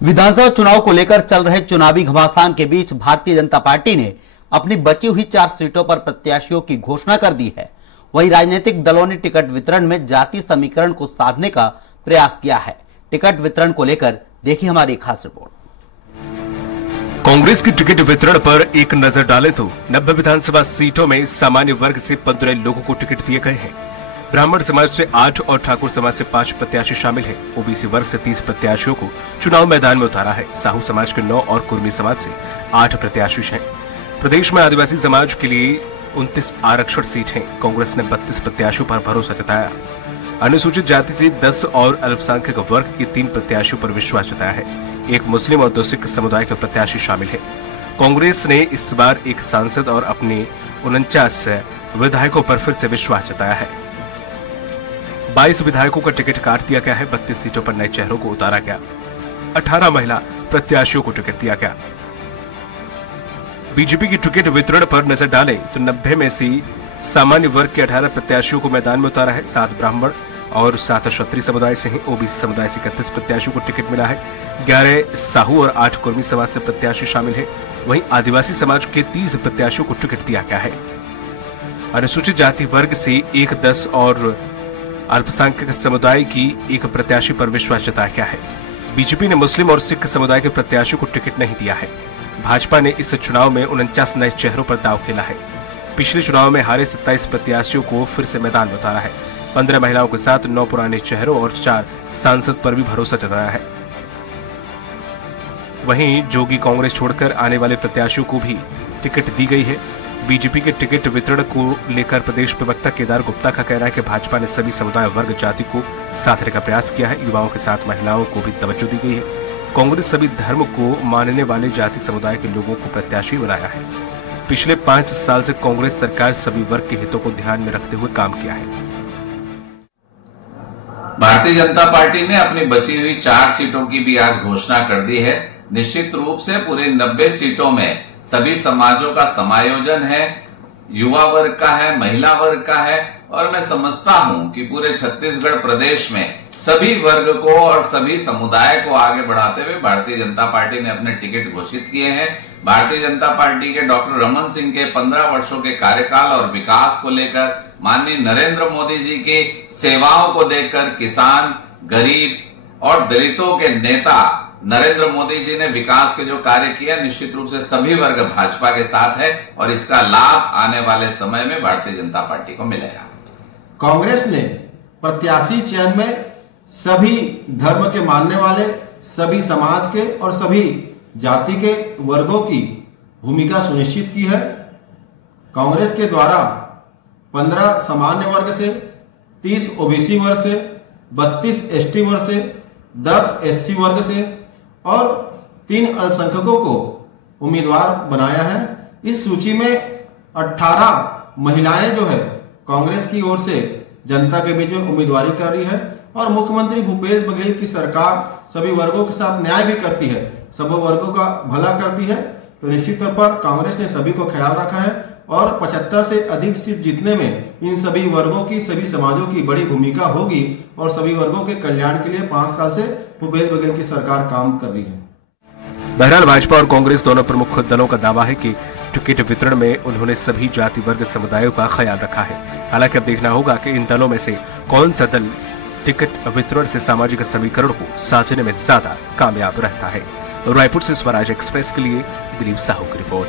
विधानसभा चुनाव को लेकर चल रहे चुनावी घमासान के बीच भारतीय जनता पार्टी ने अपनी बची हुई 4 सीटों पर प्रत्याशियों की घोषणा कर दी है। वहीं राजनीतिक दलों ने टिकट वितरण में जाति समीकरण को साधने का प्रयास किया है। टिकट वितरण को लेकर देखिए हमारी खास रिपोर्ट। कांग्रेस की टिकट वितरण पर एक नजर डालें तो 90 विधानसभा सीटों में सामान्य वर्ग से 15 लोगों को टिकट दिए गए हैं। ब्राह्मण समाज से 8 और ठाकुर समाज से 5 प्रत्याशी शामिल हैं। ओबीसी वर्ग से 30 प्रत्याशियों को चुनाव मैदान में उतारा है। साहू समाज के 9 और कुर्मी समाज से 8 प्रत्याशी हैं। प्रदेश में आदिवासी समाज के लिए 29 आरक्षण सीट हैं। कांग्रेस ने 32 प्रत्याशियों पर भरोसा जताया। अनुसूचित जाति से 10 और अल्पसंख्यक वर्ग के 3 प्रत्याशियों पर विश्वास जताया है। एक मुस्लिम और 2 सिख समुदाय के प्रत्याशी शामिल है। कांग्रेस ने इस बार एक सांसद और अपने 49 विधायकों पर फिर से विश्वास जताया है। 22 विधायकों का टिकट काट दिया गया है। 32 सीटों पर नए चेहरों को उतारा गया। 18 महिला प्रत्याशियों को टिकट दिया गया। बीजेपी की टिकट वितरण पर नजर डालें तो 90 में से सामान्य वर्ग के 18 प्रत्याशियों को मैदान में उतारा है। 7 ब्राह्मण और 7 क्षत्रिय समुदाय से हैं। ओबीसी समुदाय से 31 प्रत्याशियों को टिकट मिला है। 11 साहू और 8 कुर्मी समाज से प्रत्याशी शामिल है। वहीं आदिवासी समाज के 30 प्रत्याशियों को टिकट दिया गया है। अनुसूचित जाति वर्ग से 1, 10 और अल्पसंख्यक समुदाय की एक प्रत्याशी पर विश्वास जताया गया है। बीजेपी ने मुस्लिम और सिख समुदाय के प्रत्याशियों को टिकट नहीं दिया है। भाजपा ने इस चुनाव में 49 नए चेहरों पर दांव खेला है। पिछले चुनाव में हारे 27 प्रत्याशियों को फिर से मैदान में उतारा है। 15 महिलाओं के साथ 9 पुराने चेहरों और 4 सांसद पर भी भरोसा जताया है। वहीं जोगी कांग्रेस छोड़कर आने वाले प्रत्याशियों को भी टिकट दी गई है। बीजेपी के टिकट वितरण को लेकर प्रदेश प्रवक्ता केदार गुप्ता का कहना है कि भाजपा ने सभी समुदाय वर्ग जाति को साधने का प्रयास किया है। युवाओं के साथ महिलाओं को भी तवज्जो दी गई है। कांग्रेस सभी धर्म को मानने वाले जाति समुदाय के लोगों को प्रत्याशी बनाया है। पिछले 5 साल से कांग्रेस सरकार सभी वर्ग के हितों को ध्यान में रखते हुए काम किया है। भारतीय जनता पार्टी ने अपनी बची हुई 4 सीटों की भी आज घोषणा कर दी है। निश्चित रूप से पूरे 90 सीटों में सभी समाजों का समायोजन है। युवा वर्ग का है, महिला वर्ग का है और मैं समझता हूं कि पूरे छत्तीसगढ़ प्रदेश में सभी वर्ग को और सभी समुदाय को आगे बढ़ाते हुए भारतीय जनता पार्टी ने अपने टिकट घोषित किए हैं। भारतीय जनता पार्टी के डॉक्टर रमन सिंह के 15 वर्षों के कार्यकाल और विकास को लेकर, माननीय नरेंद्र मोदी जी की सेवाओं को देखकर किसान, गरीब और दलितों के नेता नरेंद्र मोदी जी ने विकास के जो कार्य किया, निश्चित रूप से सभी वर्ग भाजपा के साथ है और इसका लाभ आने वाले समय में भारतीय जनता पार्टी को मिलेगा। कांग्रेस ने प्रत्याशी चयन में सभी धर्म के मानने वाले, सभी समाज के और सभी जाति के वर्गों की भूमिका सुनिश्चित की है। कांग्रेस के द्वारा 15 सामान्य वर्ग से, 30 ओबीसी वर्ग से, 32 एसटी वर्ग से, 10 एससी वर्ग से और 3 अल्पसंख्यकों को उम्मीदवार बनाया है। इस सूची में 18 महिलाएं जो है कांग्रेस की ओर से जनता के बीच में उम्मीदवारी कर रही है और मुख्यमंत्री भूपेश बघेल की सरकार सभी वर्गों के साथ न्याय भी करती है, सब वर्गों का भला करती है। तो निश्चित तौर पर कांग्रेस ने सभी को ख्याल रखा है और 75 से अधिक सीट जीतने में इन सभी वर्गों की, सभी समाजों की बड़ी भूमिका होगी और सभी वर्गों के कल्याण के लिए 5 साल से भूपेश बघेल की सरकार काम कर रही है। बहरहाल भाजपा और कांग्रेस दोनों प्रमुख दलों का दावा है कि टिकट वितरण में उन्होंने सभी जाति वर्ग समुदायों का ख्याल रखा है। हालांकि अब देखना होगा कि इन दलों में से कौन सा दल टिकट वितरण से सामाजिक समीकरण को साधने में ज्यादा कामयाब रहता है। रायपुर से स्वराज एक्सप्रेस के लिए दिलीप साहू की रिपोर्ट।